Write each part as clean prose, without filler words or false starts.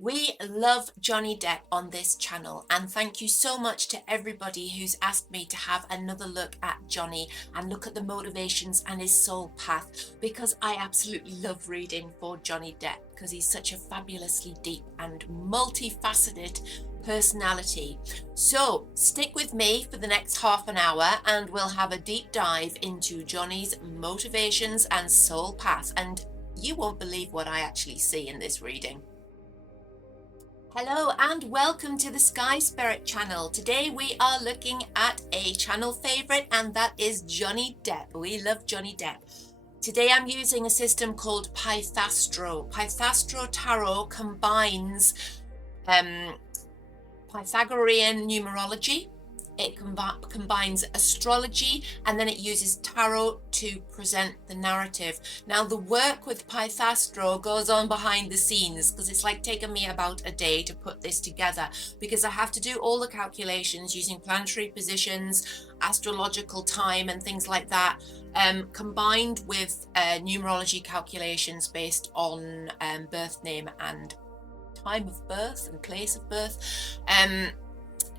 We love Johnny Depp on this channel, and thank you so much to everybody who's asked me to have another look at Johnny and look at the motivations and his soul path, because I absolutely love reading for Johnny Depp because he's such a fabulously deep and multifaceted personality. So stick with me for the next half an hour and we'll have a deep dive into Johnny's motivations and soul path, and you won't believe what I actually see in this reading. Hello and welcome to the Sky Spirit channel. Today we are looking at a channel favorite, and that is Johnny Depp. We love Johnny Depp. Today I'm using a system called Pythastro. Pythastro Tarot combines Pythagorean numerology, it combines astrology, and then it uses tarot to present the narrative. Now the work with Pythastro goes on behind the scenes, because it's like taken me about a day to put this together, because I have to do all the calculations using planetary positions, astrological time and things like that, combined with numerology calculations based on birth name and time of birth and place of birth,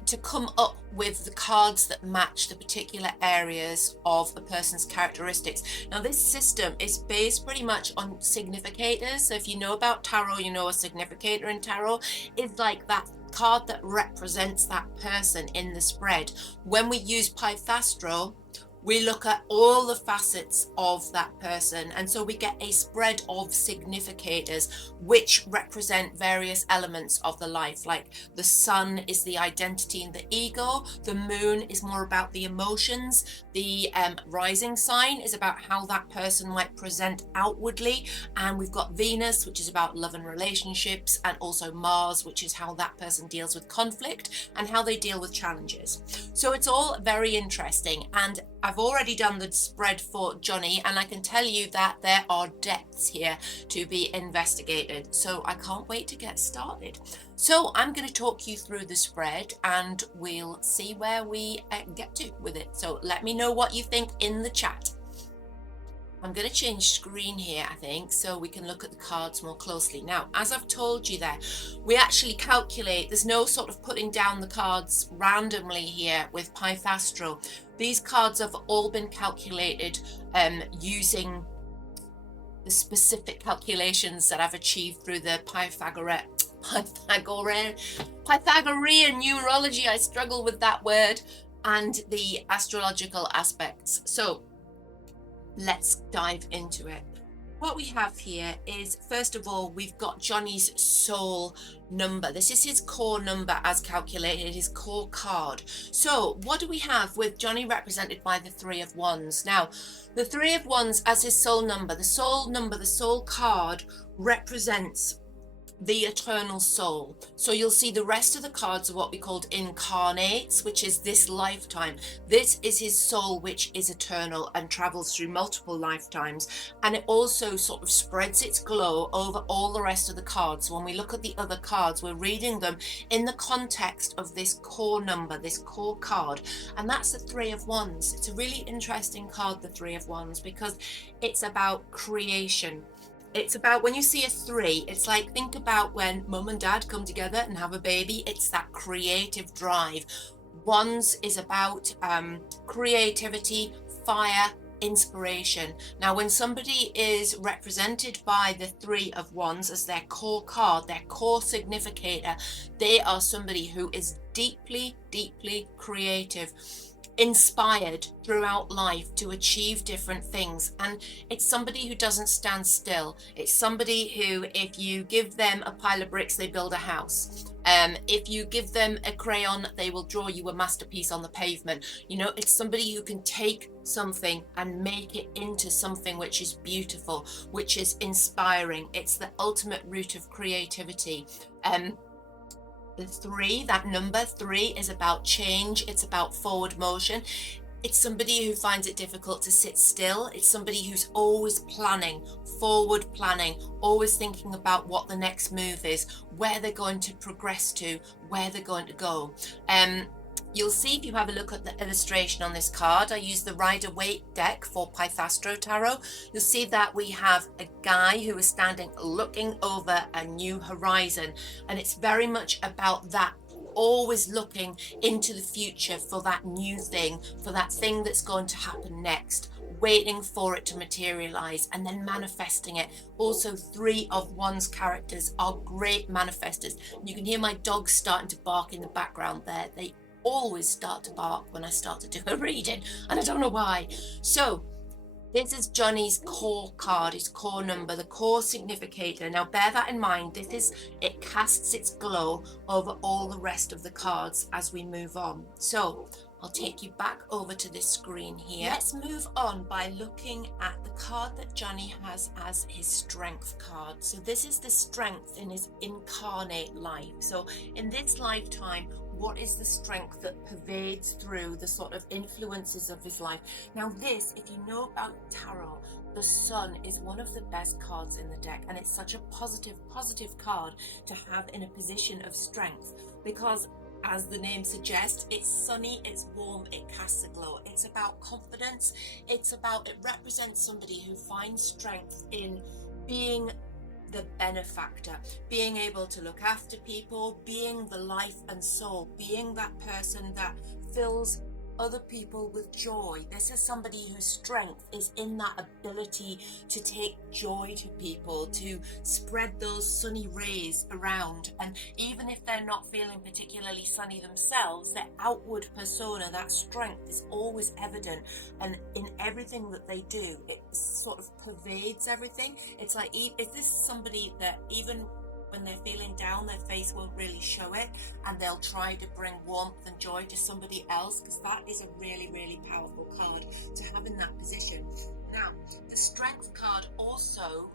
to come up with the cards that match the particular areas of a person's characteristics. Now this system is based pretty much on significators. So if you know about tarot, you know a significator in tarot is like that card that represents that person in the spread. When we use Pythastro, we look at all the facets of that person, and so we get a spread of significators which represent various elements of the life. Like the sun is the identity and the ego, the moon is more about the emotions, the rising sign is about how that person might present outwardly, and we've got Venus, which is about love and relationships, and also Mars, which is how that person deals with conflict and how they deal with challenges. So it's all very interesting, and I've already done the spread for Johnny, and I can tell you that there are depths here to be investigated. So I can't wait to get started. So I'm going to talk you through the spread and we'll see where we get to with it. So let me know what you think in the chat. I'm going to change screen here, I think, so we can look at the cards more closely. Now, as I've told you there, we actually calculate. There's no sort of putting down the cards randomly here with Pythastro. These cards have all been calculated using the specific calculations that I've achieved through the Pythagorean numerology. I struggle with that word, and the astrological aspects. So let's dive into it. What we have here is, first of all, we've got Johnny's soul number. This is his core number as calculated, his core card. So what do we have with Johnny represented by the Three of Wands? Now, the Three of Wands as his soul number, the soul card represents the eternal soul. So you'll see the rest of the cards are what we called Incarnates, which is this lifetime. This is his soul, which is eternal and travels through multiple lifetimes, and it also sort of spreads its glow over all the rest of the cards. So when we look at the other cards, we're reading them in the context of this core number, this core card, and that's the Three of Wands. It's a really interesting card, the Three of Wands, because it's about creation. It's about, when you see a three, it's like, think about when mum and dad come together and have a baby. It's that creative drive. Wands is about creativity, fire, inspiration. Now, when somebody is represented by the Three of Wands as their core card, their core significator, they are somebody who is deeply, deeply creative, inspired throughout life to achieve different things, and it's somebody who doesn't stand still. It's somebody who, if you give them a pile of bricks, they build a house. If you give them a crayon, they will draw you a masterpiece on the pavement. You know, it's somebody who can take something and make it into something which is beautiful, which is inspiring. It's the ultimate root of creativity. The three, that number three, is about change. It's about forward motion. It's somebody who finds it difficult to sit still. It's somebody who's always planning, forward planning, always thinking about what the next move is, where they're going to progress to, where they're going to go. You'll see if you have a look at the illustration on this card, I use the Rider-Waite deck for Pythastro Tarot. You'll see that we have a guy who is standing looking over a new horizon, and it's very much about that, always looking into the future for that new thing, for that thing that's going to happen next, waiting for it to materialize and then manifesting it. Also, 3 of Wands characters are great manifestors. You can hear my dogs starting to bark in the background there. They always start to bark when I start to do a reading, and I don't know why. So this is Johnny's core card, his core number, the core significator. Now bear that in mind. It casts its glow over all the rest of the cards as we move on. So I'll take you back over to this screen here. Let's move on by looking at the card that Johnny has as his strength card. So this is the strength in his incarnate life. So in this lifetime, what is the strength that pervades through the sort of influences of his life? Now this, if you know about tarot, the Sun is one of the best cards in the deck, and it's such a positive card to have in a position of strength, because as the name suggests, it's sunny, it's warm, it casts a glow. It's about confidence. It represents somebody who finds strength in being the benefactor, being able to look after people, being the life and soul, being that person that fills other people with joy. This is somebody whose strength is in that ability to take joy to people, to spread those sunny rays around. And even if they're not feeling particularly sunny themselves, their outward persona, that strength, is always evident. And in everything that they do, it sort of pervades everything. It's like, is this somebody that even when they're feeling down, their face won't really show it, and they'll try to bring warmth and joy to somebody else, because that is a really powerful card to have in that position. Now, the strength card also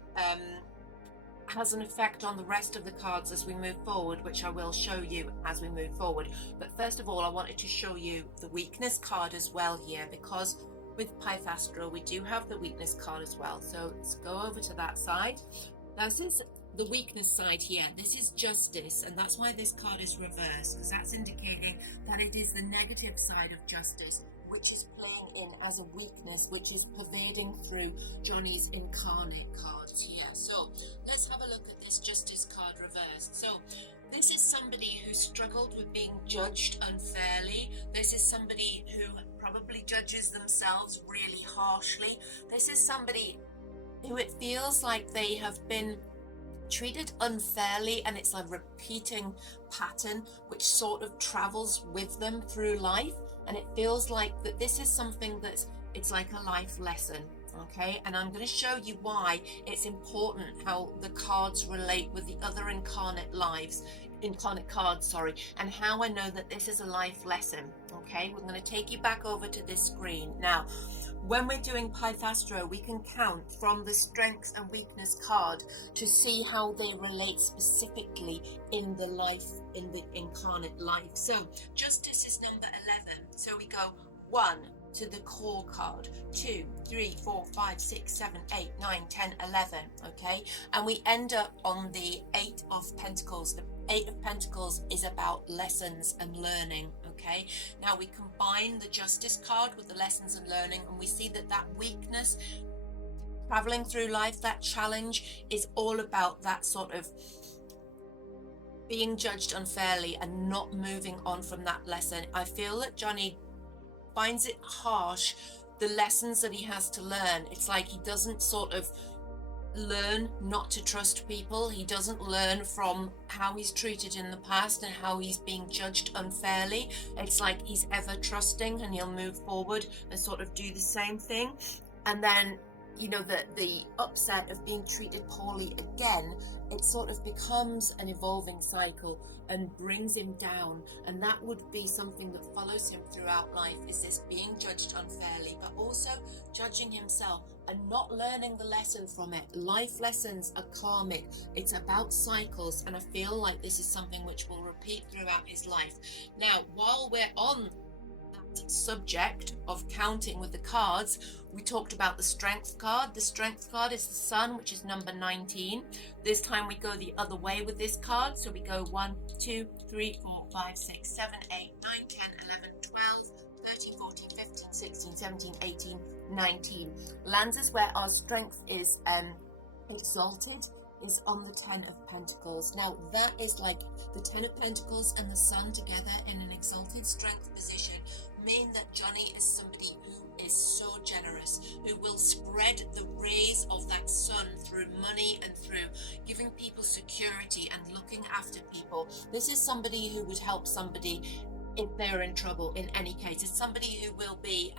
has an effect on the rest of the cards as we move forward, which I will show you as we move forward. But first of all, I wanted to show you the weakness card as well here, because with Pythastro we do have the weakness card as well. So let's go over to that side. Now this is the weakness side here. This is justice, and that's why this card is reversed, because that's indicating that it is the negative side of justice which is playing in as a weakness, which is pervading through Johnny's incarnate cards here. So let's have a look at this justice card reversed. So this is somebody who struggled with being judged unfairly. This is somebody who probably judges themselves really harshly. This is somebody who it feels like they have been treated unfairly, and it's a repeating pattern which sort of travels with them through life, and it feels like that this is something it's like a life lesson. Okay, and I'm going to show you why it's important how the cards relate with the other incarnate cards, and how I know that this is a life lesson. Okay, we're going to take you back over to this screen now. When we're doing Pythastro, we can count from the strength and weakness card to see how they relate specifically in the incarnate life. So justice is number 11. So we go 1 to the core card, 2, 3, 4, 5, 6, 7, 8, 9, 10, 11. Okay, and we end up on the 8 of Pentacles. The 8 of Pentacles is about lessons and learning. Okay, now we combine the justice card with the lessons and learning, and we see that weakness, traveling through life, that challenge is all about that sort of being judged unfairly and not moving on from that lesson. I feel that Johnny finds it harsh, the lessons that he has to learn. It's like he doesn't sort of learn not to trust people. He doesn't learn from how he's treated in the past and how he's being judged unfairly. It's like he's ever trusting, and he'll move forward and sort of do the same thing, and then the upset of being treated poorly again, it sort of becomes an evolving cycle and brings him down. And that would be something that follows him throughout life, is this being judged unfairly, but also judging himself and not learning the lesson from it. Life lessons are karmic. It's about cycles, and I feel like this is something which will repeat throughout his life. Now, while we're on that subject of counting with the cards, we talked about the strength card. The strength card is the sun, which is number 19. This time we go the other way with this card. So we go 1, 2, 3, 4, 5, 6, 7, 8, 9, 10, 11, 12, 13, 14, 15, 16, 17, 18, 19. Lands us where our strength is exalted is on the 10 of Pentacles. Now that is like the 10 of Pentacles and the sun together in an exalted strength position mean that Johnny is somebody who is so generous, who will spread the rays of that sun through money and through giving people security and looking after people. This is somebody who would help somebody if they're in trouble in any case. It's somebody who will be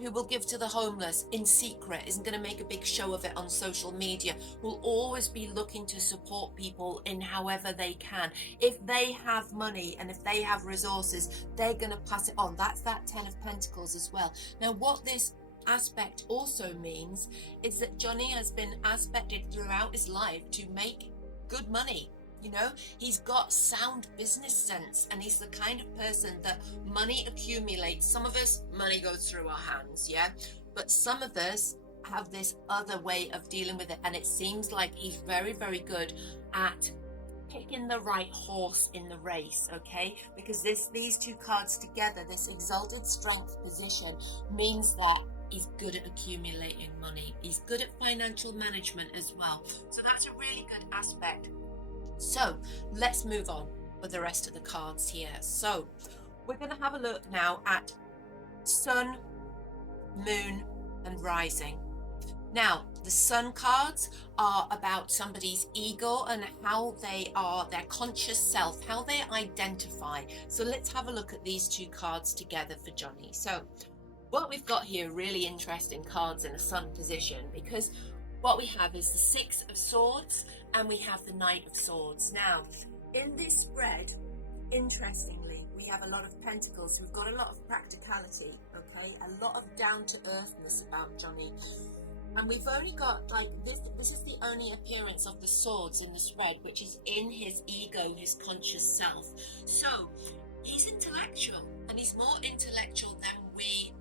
who will give to the homeless in secret, isn't going to make a big show of it on social media, will always be looking to support people in however they can. If they have money and if they have resources, they're going to pass it on. That's that 10 of Pentacles as well. Now, what this aspect also means is that Johnny has been aspected throughout his life to make good money. He's got sound business sense, and he's the kind of person that money accumulates. Some of us, money goes through our hands, yeah? But some of us have this other way of dealing with it, and it seems like he's very, very good at picking the right horse in the race, okay? Because these two cards together, this exalted strength position, means that he's good at accumulating money. He's good at financial management as well. So that's a really good aspect. So let's move on with the rest of the cards here. So we're going to have a look now at sun, moon, and rising. Now, the sun cards are about somebody's ego and how they are, their conscious self, how they identify. So let's have a look at these two cards together for Johnny. So what we've got here, really interesting cards in a sun position, because what we have is the 6 of Swords and we have the Knight of Swords. Now, in this spread, interestingly, we have a lot of Pentacles who've got a lot of practicality, okay? A lot of down-to-earthness about Johnny. And we've only got, like, this is the only appearance of the Swords in the spread, which is in his ego, his conscious self. So, he's intellectual, and he's more intellectual than we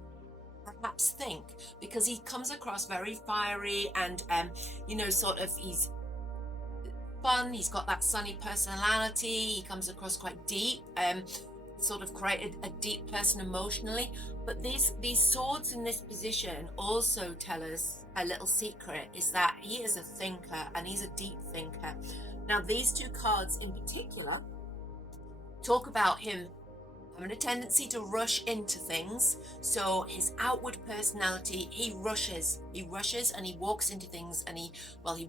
perhaps think, because he comes across very fiery and he's fun. He's got that sunny personality. He comes across quite deep, sort of quite a deep person emotionally. But these swords in this position also tell us a little secret, is that he is a thinker, and he's a deep thinker. Now, these two cards in particular talk about him having a tendency to rush into things. So his outward personality, he rushes and he walks into things, and he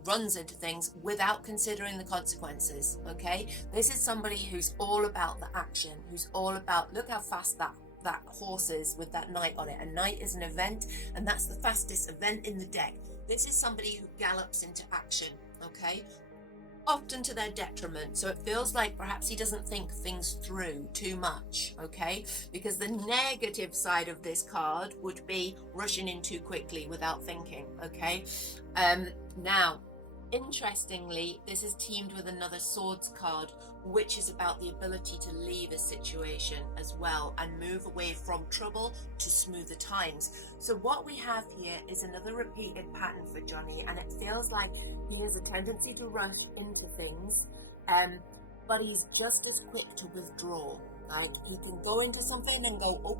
runs into things without considering the consequences, okay? This is somebody who's all about the action, who's all about, look how fast that horse is with that knight on it. A knight is an event, and that's the fastest event in the deck. This is somebody who gallops into action, okay? Often to their detriment. So it feels like perhaps he doesn't think things through too much, okay? Because the negative side of this card would be rushing in too quickly without thinking, okay? Now, interestingly, this is teamed with another Swords card, which is about the ability to leave a situation as well and move away from trouble to smoother times. So what we have here is another repeated pattern for Johnny, and it feels like he has a tendency to rush into things, but he's just as quick to withdraw. Like, he can go into something and go, oh,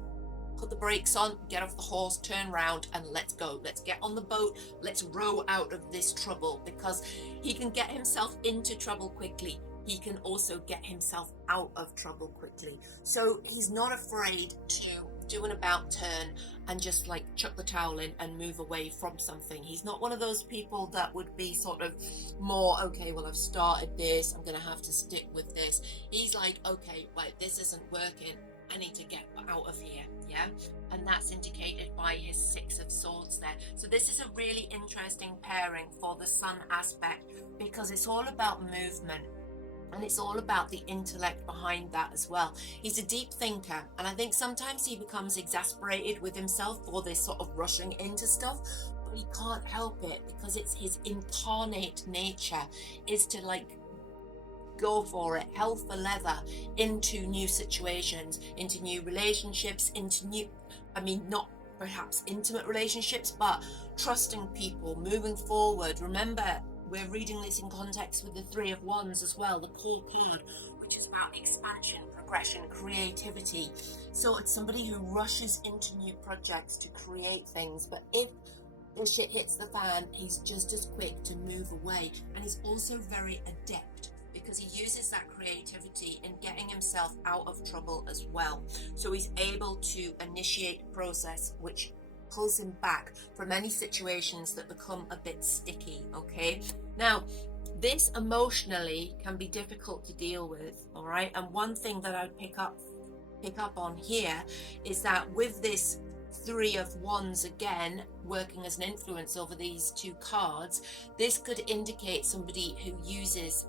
put the brakes on, get off the horse, turn around, and let's go. Let's get on the boat. Let's row out of this trouble, because he can get himself into trouble quickly. He can also get himself out of trouble quickly. So he's not afraid to do an about turn and just like chuck the towel in and move away from something. He's not one of those people that would be sort of more, okay, well, I've started this, I'm going to have to stick with this. He's like, okay, right, this isn't working. I need to get out of here, yeah? And that's indicated by his 6 of Swords there. So this is a really interesting pairing for the Sun aspect, because it's all about movement. And it's all about the intellect behind that as well. He's a deep thinker, and I think sometimes he becomes exasperated with himself for this sort of rushing into stuff, but he can't help it, because it's his incarnate nature is to like go for it, hell for leather, into new situations, into new relationships, into new, I mean, not perhaps intimate relationships, but trusting people, moving forward. Remember, we're reading this in context with the Three of Wands as well, the core card, which is about expansion, progression, creativity. So it's somebody who rushes into new projects to create things, but if the shit hits the fan, he's just as quick to move away. And he's also very adept because he uses that creativity in getting himself out of trouble as well. So he's able to initiate a process which pulls him back from any situations that become a bit sticky. Okay, now this emotionally can be difficult to deal with, all right? And one thing that I'd pick up on here is that with this Three of Wands again working as an influence over these two cards, this could indicate somebody who uses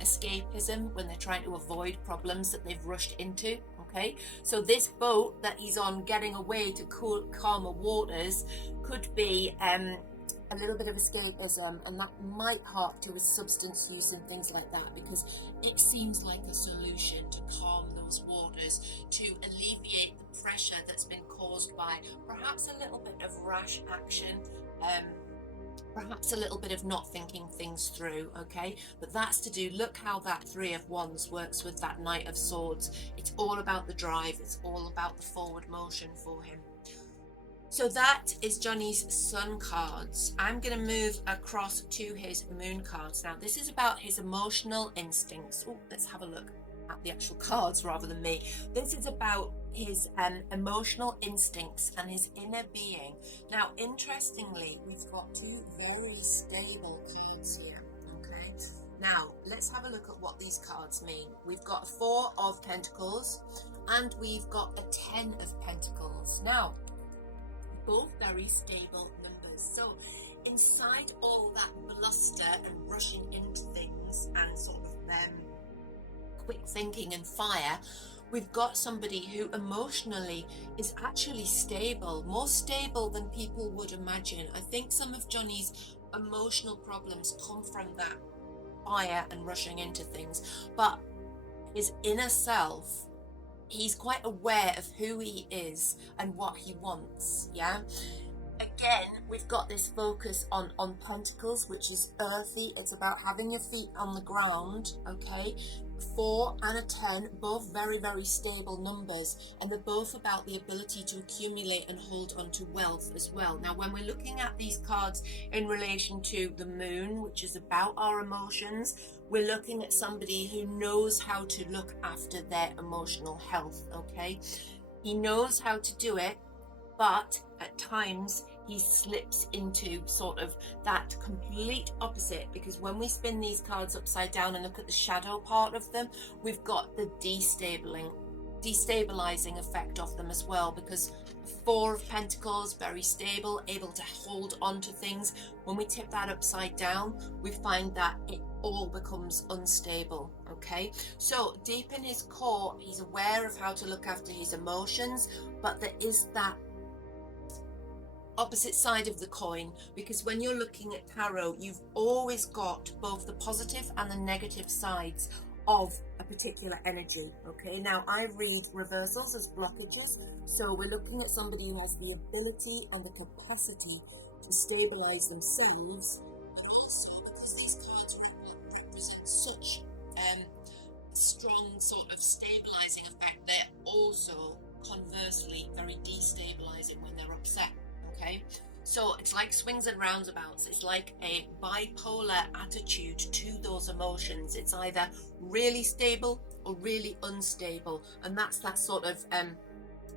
escapism when they're trying to avoid problems that they've rushed into. Okay, so this boat that he's on getting away to calmer waters could be a little bit of escapism, and that might hark to his substance use and things like that, because it seems like a solution to calm those waters, to alleviate the pressure that's been caused by perhaps a little bit of rash action, perhaps a little bit of not thinking things through. Okay, but that's to do, look how that Three of Wands works with that Knight of Swords. It's all about the drive, it's all about the forward motion for him. So that is Johnny's Sun cards. I'm going to move across to his Moon cards. Now, this is about his emotional instincts. Oh, let's have a look at the actual cards rather than me. This is about his emotional instincts and his inner being. Now, interestingly, we've got two very stable cards here. Okay. Now, let's have a look at what these cards mean. We've got Four of Pentacles and we've got a Ten of Pentacles. Now, both very stable numbers. So inside all that bluster and rushing into things and sort of quick thinking and fire, we've got somebody who emotionally is actually stable, more stable than people would imagine. I think some of Johnny's emotional problems come from that fire and rushing into things, but his inner self, he's quite aware of who he is and what he wants. Yeah, again, we've got this focus on Pentacles, which is earthy. It's about having your feet on the ground. Okay, 4 and a 10, both very, very stable numbers, and they're both about the ability to accumulate and hold on to wealth as well. Now, when we're looking at these cards in relation to the Moon, which is about our emotions, we're looking at somebody who knows how to look after their emotional health. Okay, he knows how to do it, but at times he slips into sort of that complete opposite, because when we spin these cards upside down and look at the shadow part of them, we've got the destabilizing effect of them as well, because Four of Pentacles, very stable, able to hold on to things. When we tip that upside down, we find that it all becomes unstable. Okay, so deep in his core, he's aware of how to look after his emotions, but there is that opposite side of the coin, because when you're looking at tarot, you've always got both the positive and the negative sides of a particular energy. Okay, now I read reversals as blockages, so we're looking at somebody who has the ability and the capacity to stabilize themselves, but also because these cards represent such strong sort of stabilizing effect, they're also conversely very destabilizing when they're upset. Okay, so it's like swings and roundabouts. It's like a bipolar attitude to those emotions. It's either really stable or really unstable, and that's that sort of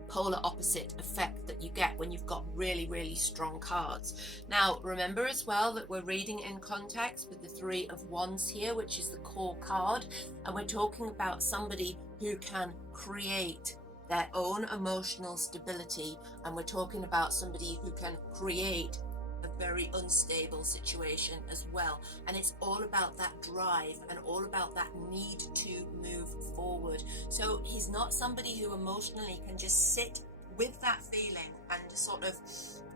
polar opposite effect that you get when you've got really, really strong cards. Now, remember as well that we're reading in context with the Three of Wands here, which is the core card, and we're talking about somebody who can create their own emotional stability, and we're talking about somebody who can create a very unstable situation as well. And it's all about that drive and all about that need to move forward. So he's not somebody who emotionally can just sit with that feeling and sort of,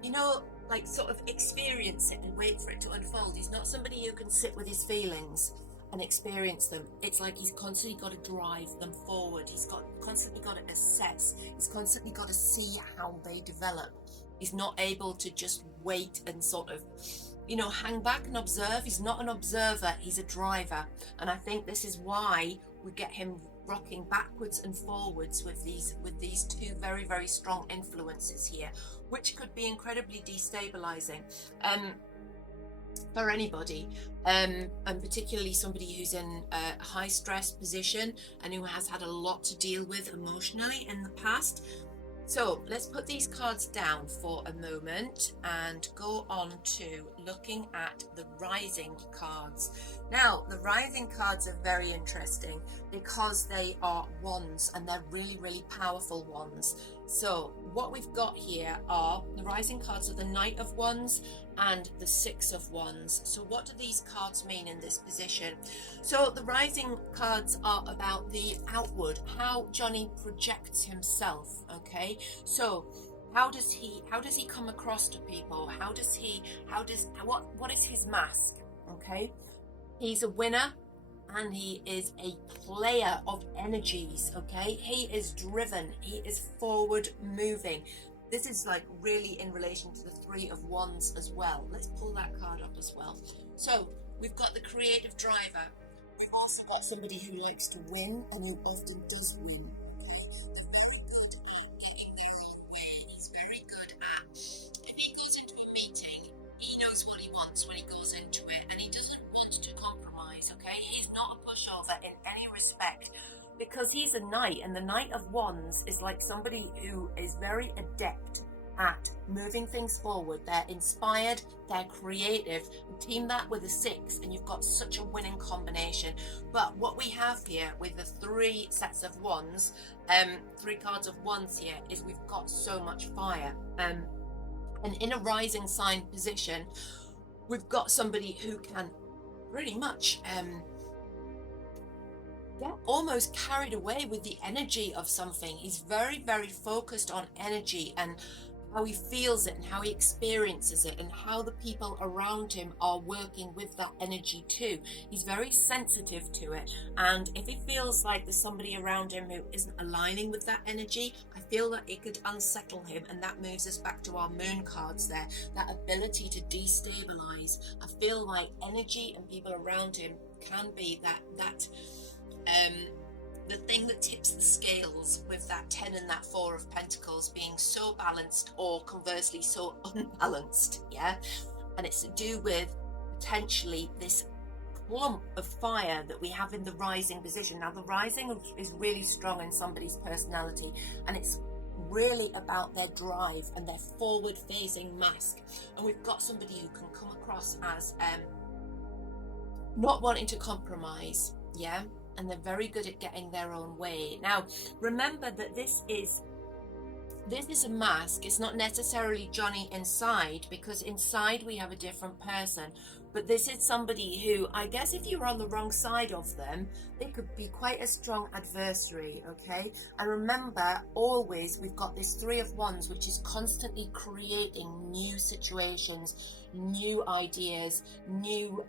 you know, like sort of experience it and wait for it to unfold. He's not somebody who can sit with his feelings and experience them. It's like he's constantly got to drive them forward. He's constantly got to assess. He's constantly got to see how they develop. He's not able to just wait and sort of, hang back and observe. He's not an observer, he's a driver. And I think this is why we get him rocking backwards and forwards with these two very, very strong influences here, which could be incredibly destabilizing for anybody, and particularly somebody who's in a high stress position and who has had a lot to deal with emotionally in the past. So let's put these cards down for a moment and go on to looking at the rising cards. Now, the rising cards are very interesting because they are wands, and they're really, really powerful wands. So what we've got here are the rising cards are the Knight of Wands and the Six of Wands. So what do these cards mean in this position? So the rising cards are about the outward, how Johnny projects himself. Okay, so how does he come across to people? What is his mask? Okay, he's a winner and he is a player of energies. Okay, he is driven, he is forward moving. This is like really in relation to the Three of Wands as well. Let's pull that card up as well. So we've got the creative driver. We've also got somebody who likes to win, and who often does win. He's very good at, if he goes into a meeting, he knows what he wants when he goes into it, and he doesn't want to compromise. Okay, he's not a pushover in any respect, because he's a knight, and the Knight of Wands is like somebody who is very adept at moving things forward. They're inspired, they're creative. Team that with a six and you've got such a winning combination. But what we have here with the three sets of wands, three cards of wands here, is we've got so much fire. And in a rising sign position, we've got somebody who can pretty much get almost carried away with the energy of something. He's very, very focused on energy and how he feels it and how he experiences it and how the people around him are working with that energy too. He's very sensitive to it, and if he feels like there's somebody around him who isn't aligning with that energy, I feel that it could unsettle him, and that moves us back to our moon cards there, that ability to destabilize. I feel like energy and people around him can be that the thing that tips the scales, with that 10 and that 4 of Pentacles being so balanced or conversely so unbalanced. Yeah, and it's to do with potentially this clump of fire that we have in the rising position. Now the rising is really strong in somebody's personality, and it's really about their drive and their forward facing mask. And we've got somebody who can come across as not wanting to compromise. Yeah, and they're very good at getting their own way. Now, remember that this is a mask. It's not necessarily Johnny inside, because inside we have a different person. But this is somebody who, I guess if you're on the wrong side of them, they could be quite a strong adversary, okay? And remember, always we've got this Three of Wands, which is constantly creating new situations, new ideas, new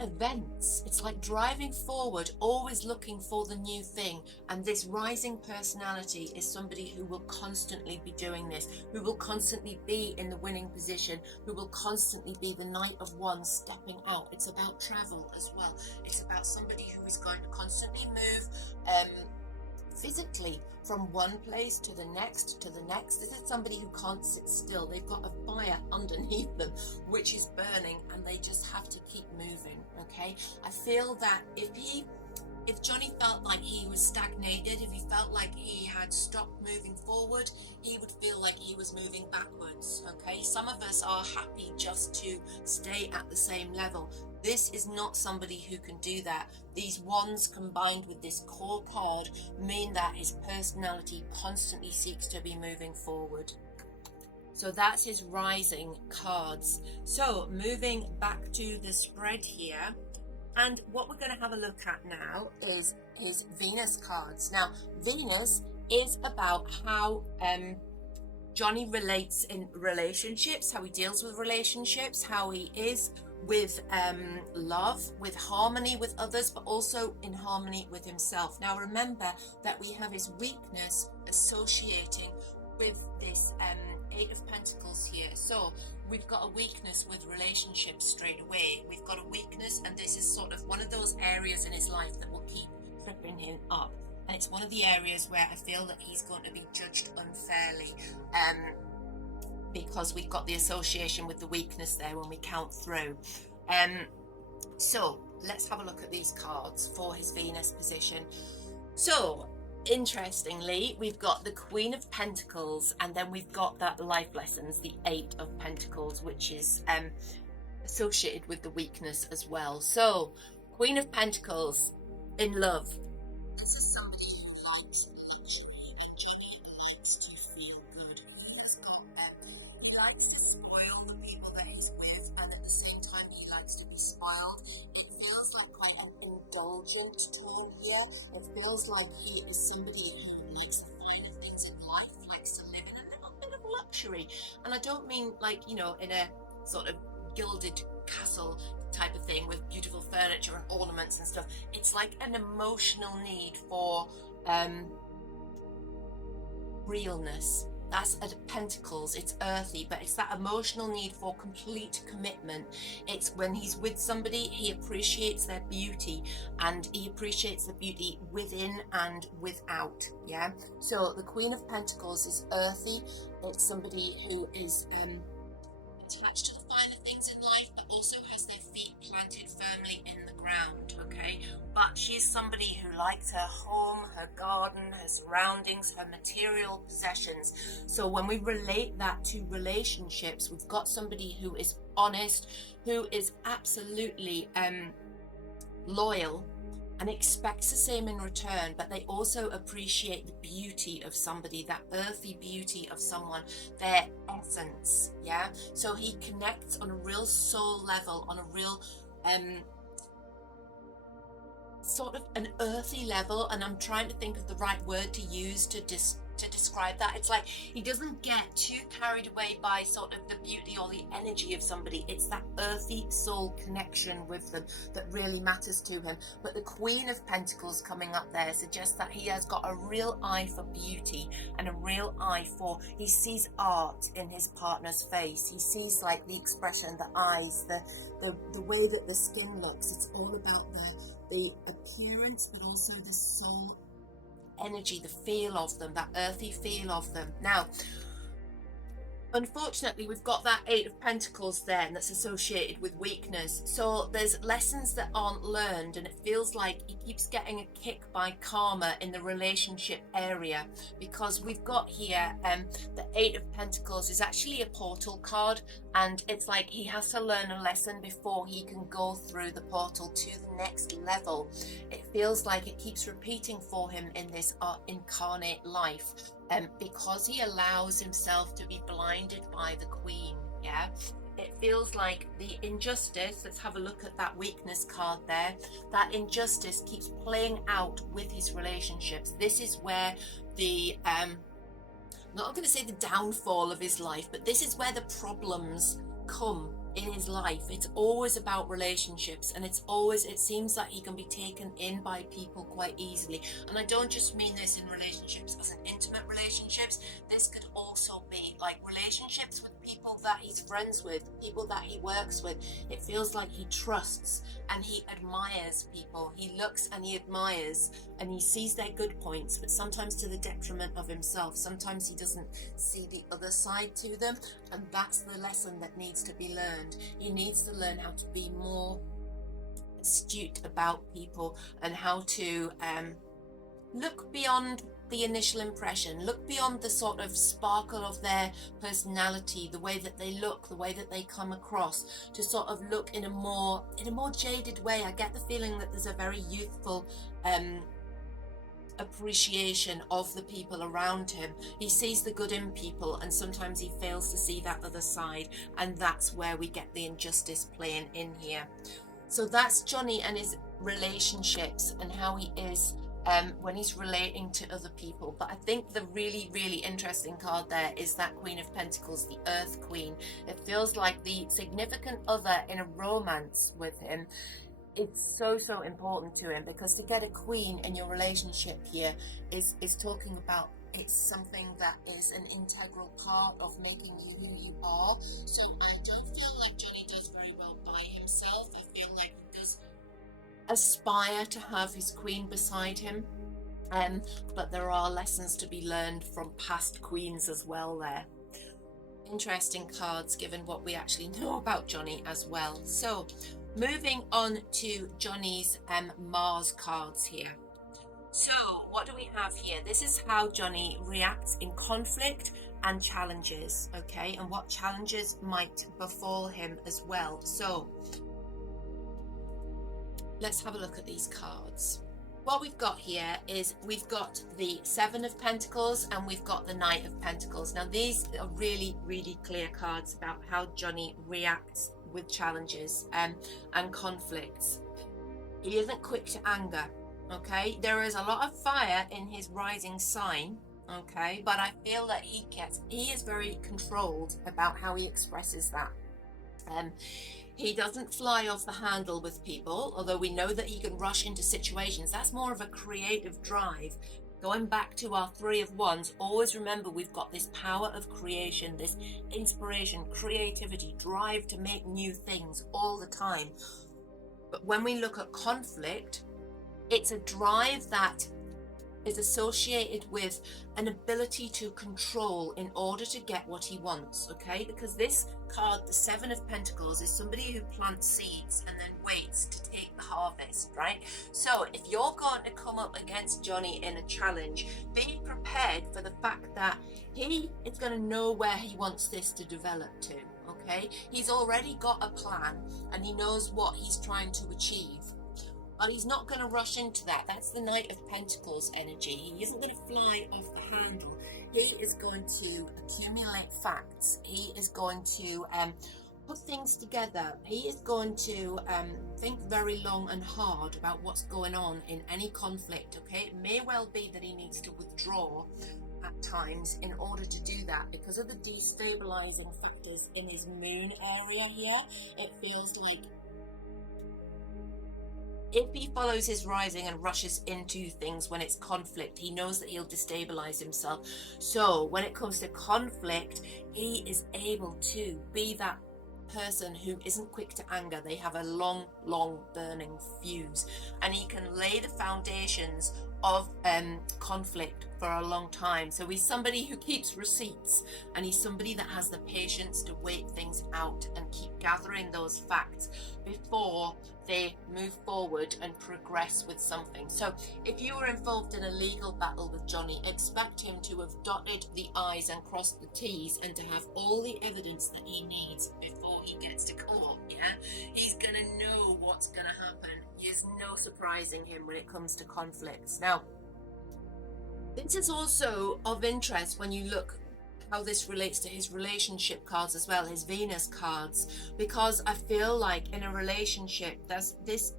events. It's like driving forward, always looking for the new thing. And this rising personality is somebody who will constantly be doing this, who will constantly be in the winning position, who will constantly be the Knight of Wands stepping out. It's about travel as well. It's about somebody who is going to constantly move physically from one place to the next to the next. This is somebody who can't sit still. They've got a fire underneath them which is burning, and they just have to keep moving. Okay, I feel that if Johnny felt like he was stagnated, if he felt like he had stopped moving forward, he would feel like he was moving backwards. Okay, some of us are happy just to stay at the same level. This is not somebody who can do that. These wands combined with this core card mean that his personality constantly seeks to be moving forward. So that's his rising cards. So moving back to the spread here, and what we're going to have a look at now is his Venus cards. Now, Venus is about how Johnny relates in relationships, how he deals with relationships, how he is with love, with harmony with others, but also in harmony with himself. Now remember that we have his weakness associating with this Eight of Pentacles here. So we've got a weakness with relationships straight away. We've got a weakness, and this is sort of one of those areas in his life that will keep tripping him up. And it's one of the areas where I feel that he's going to be judged unfairly, because we've got the association with the weakness there when we count through. So let's have a look at these cards for his Venus position. So interestingly, we've got the Queen of Pentacles, and then we've got that life lessons, the Eight of Pentacles, which is associated with the weakness as well. So Queen of Pentacles in love. This is somebody who likes luxury, and Johnny likes to feel good. He likes to spoil the people that he's with, and at the same time he likes to be spoiled. It feels like quite an indulgent tone here. It feels like he is somebody who likes the finer things in life, likes to live in a little bit of luxury. And I don't mean like, you know, in a sort of gilded castle type of thing with beautiful furniture and ornaments and stuff. It's like an emotional need for realness. That's at Pentacles. It's earthy, but it's that emotional need for complete commitment. It's when he's with somebody, he appreciates their beauty, and he appreciates the beauty within and without. Yeah. So the Queen of Pentacles is earthy. It's somebody who is attached to the finer things in life, but also has their feet planted firmly in the ground. Okay, but she's somebody who likes her home, her garden, her surroundings, her material possessions. So when we relate that to relationships, we've got somebody who is honest, who is absolutely loyal, and expects the same in return, but they also appreciate the beauty of somebody, that earthy beauty of someone, their essence. Yeah, so he connects on a real soul level, on a real sort of an earthy level, and I'm trying to think of the right word to use to describe that. It's like he doesn't get too carried away by sort of the beauty or the energy of somebody. It's that earthy soul connection with them that really matters to him. But the Queen of Pentacles coming up there suggests that he has got a real eye for beauty, and a real eye for, he sees art in his partner's face. He sees like the expression, the eyes, the way that the skin looks. It's all about the appearance, but also the soul energy, the feel of them, that earthy feel of them. Now, unfortunately, we've got that Eight of Pentacles there, and that's associated with weakness. So there's lessons that aren't learned, and it feels like he keeps getting a kick by karma in the relationship area, because we've got here the Eight of Pentacles is actually a portal card, and it's like he has to learn a lesson before he can go through the portal to the next level. It feels like it keeps repeating for him in this incarnate life. Because he allows himself to be blinded by the Queen. Yeah, it feels like the injustice. Let's have a look at that weakness card there. That injustice keeps playing out with his relationships. This is where the not going to say the downfall of his life, but this is where the problems come in his life. It's always about relationships, and it's always, it seems that he can be taken in by people quite easily. And I don't just mean this in relationships as in intimate relationships. This could also be like relationships with people that he's friends with, people that he works with. It feels like he trusts and he admires people. He looks and he admires and he sees their good points, but sometimes to the detriment of himself. Sometimes he doesn't see the other side to them, and that's the lesson that needs to be learned. He needs to learn how to be more astute about people, and how to look beyond the initial impression, look beyond the sort of sparkle of their personality, the way that they look, the way that they come across, to sort of look in a more jaded way. I get the feeling that there's a very youthful appreciation of the people around him. He sees the good in people, and sometimes he fails to see that other side, and that's where we get the injustice playing in here. So that's Johnny and his relationships and how he is when he's relating to other people. But I think the really, really interesting card there is that Queen of Pentacles, the Earth Queen. It feels like the significant other in a romance with him, it's so important to him, because to get a queen in your relationship here is talking about, it's something that is an integral part of making you who you are. So I don't feel like Johnny does very well by himself. I feel like he does aspire to have his queen beside him, but there are lessons to be learned from past queens as well there. Interesting cards given what we actually know about Johnny as well. So moving on to Johnny's Mars cards here. So what do we have here? This is how Johnny reacts in conflict and challenges, okay, and what challenges might befall him as well. So let's have a look at these cards. What we've got here is we've got the Seven of Pentacles and we've got the Knight of Pentacles. Now these are really, really clear cards about how Johnny reacts with challenges and conflicts. He isn't quick to anger, okay? There is a lot of fire in his rising sign, okay? But I feel that he is very controlled about how he expresses that. He doesn't fly off the handle with people, although we know that he can rush into situations. That's more of a creative drive. Going back to our Three of Wands, always remember we've got this power of creation, this inspiration, creativity, drive to make new things all the time. But when we look at conflict, it's a drive that is associated with an ability to control in order to get what he wants, okay? Because this card, the Seven of Pentacles, is somebody who plants seeds and then waits to take the harvest, right? So if you're going to come up against Johnny in a challenge, be prepared for the fact that he is going to know where he wants this to develop to, okay? He's already got a plan and he knows what he's trying to achieve. But he's not going to rush into that. That's the Knight of Pentacles energy. He isn't going to fly off the handle. He is going to accumulate facts. He is going to put things together. He is going to think very long and hard about what's going on in any conflict, okay? It may well be that he needs to withdraw at times in order to do that because of the destabilizing factors in his moon area here. It feels like if he follows his rising and rushes into things when it's conflict, he knows that he'll destabilize himself. So when it comes to conflict, he is able to be that person who isn't quick to anger. They have a long burning fuse, and he can lay the foundations of conflict for a long time. So he's somebody who keeps receipts, and he's somebody that has the patience to wait things out and keep gathering those facts before they move forward and progress with something. So if you were involved in a legal battle with Johnny, expect him to have dotted the I's and crossed the T's and to have all the evidence that he needs before he gets to court. Yeah, he's gonna know what's gonna happen. There's no surprising him when it comes to conflicts. Now, this is also of interest when you look how this relates to his relationship cards as well, his Venus cards, because I feel like in a relationship, there's this,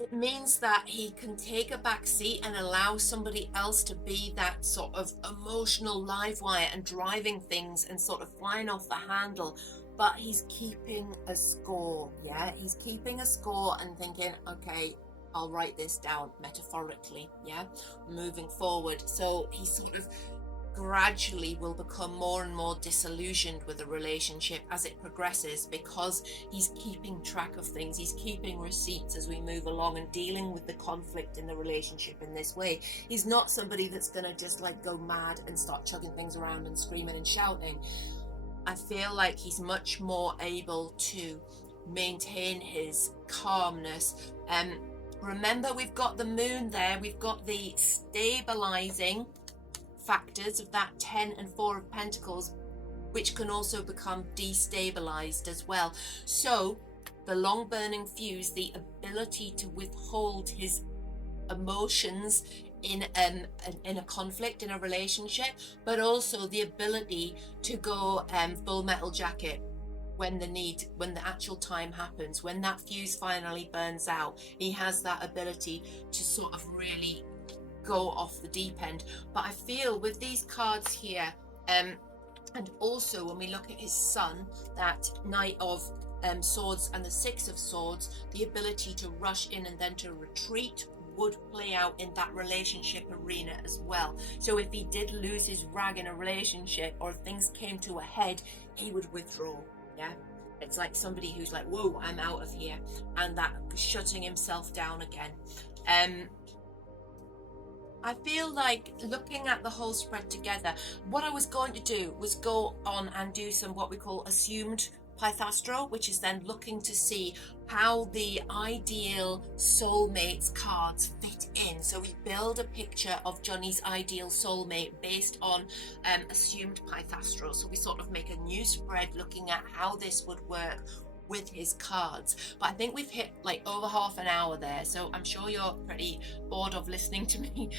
it means that he can take a back seat and allow somebody else to be that sort of emotional live wire and driving things and sort of flying off the handle, but he's keeping a score. Yeah, he's keeping a score and thinking, okay, I'll write this down metaphorically, yeah, moving forward. So he sort of gradually will become more and more disillusioned with the relationship as it progresses, because he's keeping track of things, he's keeping receipts as we move along and dealing with the conflict in the relationship in this way. He's not somebody that's gonna just like go mad and start chugging things around and screaming and shouting. I feel like he's much more able to maintain his calmness. Remember, we've got the moon there, we've got the stabilizing factors of that 10 and 4 of Pentacles, which can also become destabilized as well. So the long burning fuse, the ability to withhold his emotions in a conflict, in a relationship, but also the ability to go full metal jacket when the actual time happens, when that fuse finally burns out, he has that ability to sort of really go off the deep end. But I feel with these cards here, and also when we look at his son, that Knight of Swords and the Six of Swords, the ability to rush in and then to retreat would play out in that relationship arena as well. So if he did lose his rag in a relationship, or if things came to a head, he would withdraw. Yeah, it's like somebody who's like, whoa, I'm out of here, and that shutting himself down again. I feel like looking at the whole spread together, what I was going to do was go on and do some what we call assumed Pythastro, which is then looking to see how the ideal soulmates cards fit in. So we build a picture of Johnny's ideal soulmate based on assumed Pythastro. So we sort of make a new spread looking at how this would work with his cards. But I think we've hit like over half an hour there, so I'm sure you're pretty bored of listening to me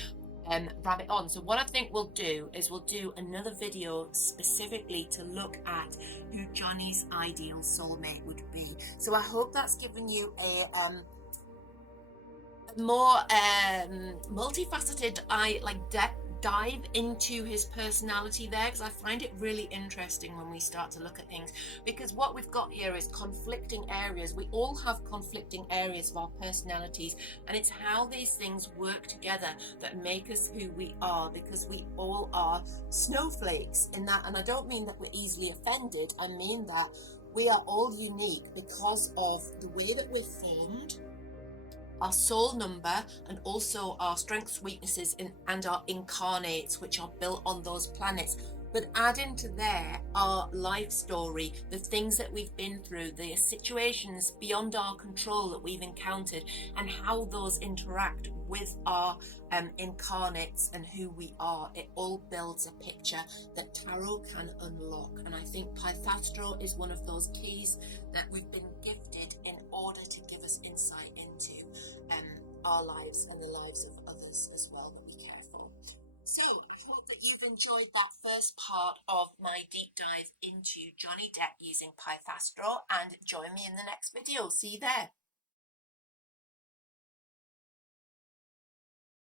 rabbit on. So what I think we'll do is we'll do another video specifically to look at who Johnny's ideal soulmate would be. So I hope that's given you a more multifaceted dive into his personality there, because I find it really interesting when we start to look at things, because what we've got here is conflicting areas. We all have conflicting areas of our personalities, and it's how these things work together that make us who we are, because we all are snowflakes in that. And I don't mean that we're easily offended, I mean that we are all unique because of the way that we're formed, our soul number, and also our strengths, weaknesses, and our incarnates, which are built on those planets. But add into there our life story, the things that we've been through, the situations beyond our control that we've encountered, and how those interact with our incarnates and who we are. It all builds a picture that tarot can unlock. And I think Pythastro is one of those keys that we've been gifted in order to give us insight into our lives and the lives of others as well that we care for. So I hope that you've enjoyed that first part of my deep dive into Johnny Depp using Pythastro, and join me in the next video. See you there.